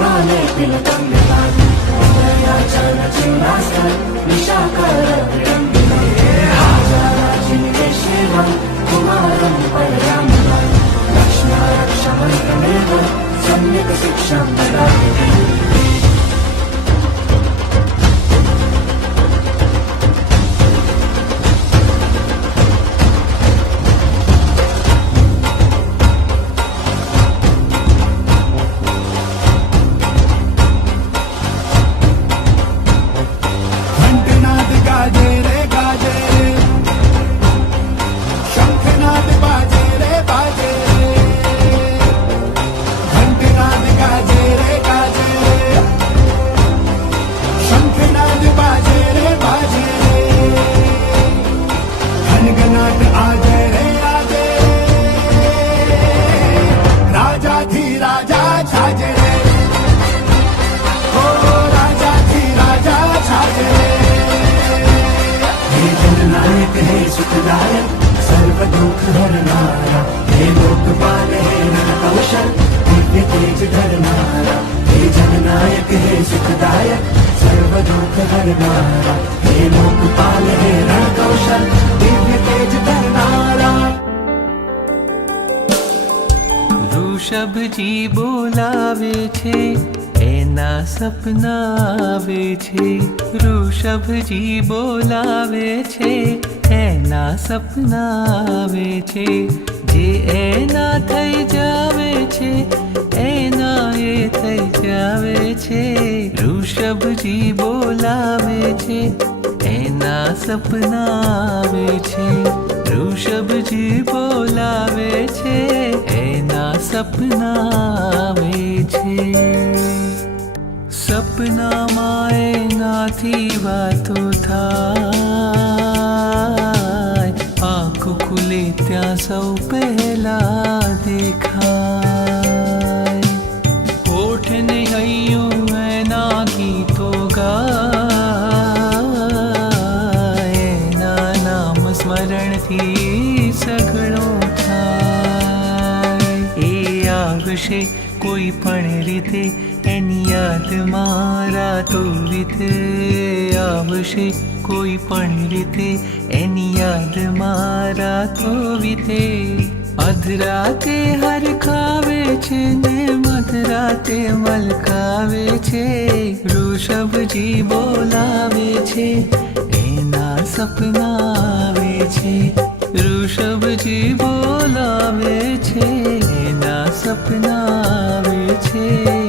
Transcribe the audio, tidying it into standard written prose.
बाले तिलकंगलानि उदयाचल चिन्नास्त्र निशाकर विडम्बिने राजाराजिनिवेशेन कुमारं परयामि लक्ष्म्या रक्षमन्तमेव सम्यक् शिक्षां ददाति सुखदायक सर्व दुख हरनारा हे लोकपाल हे रणकौशल दिव्य तेज धरनारा हे जननायक हे सुखदायक सर्व दुख हरनारा हे लोकपाल हे रणकौशल दिव्य तेज धरनारा। ऋषभजी બોલાવે છે એના સપના આવે છે ઋષભજી બોલાવે છે એના સપના આવે છે જે એના થઈ જાવે છે એના એ થઈ જાવે છે ઋષભજી બોલાવે છે એના સપના આવે છે ઋષભજી બોલાવે છે એના સપના આવે છે સપનામાં એનાથી વાતો થાય આંખ ખુલે ત્યાં સૌ પહેલા દેખાય હોઠ ને હૈયું એના ગીતો ગાય એના નામ સ્મરણથી સઘળો થાય એ આવશે કોઈ પણ રીતે એની યાદમાં રાતો વીતે આવશે કોઈ પણ રીતે એની યાદમાં રાતો વીતે અધરાતે હરખાવે છે ને મધરાતે મલકાવે છે ઋષભજી બોલાવે છે એના સપના આવે છે ऋषभजी बोलावे छे एना सपना आवे छे।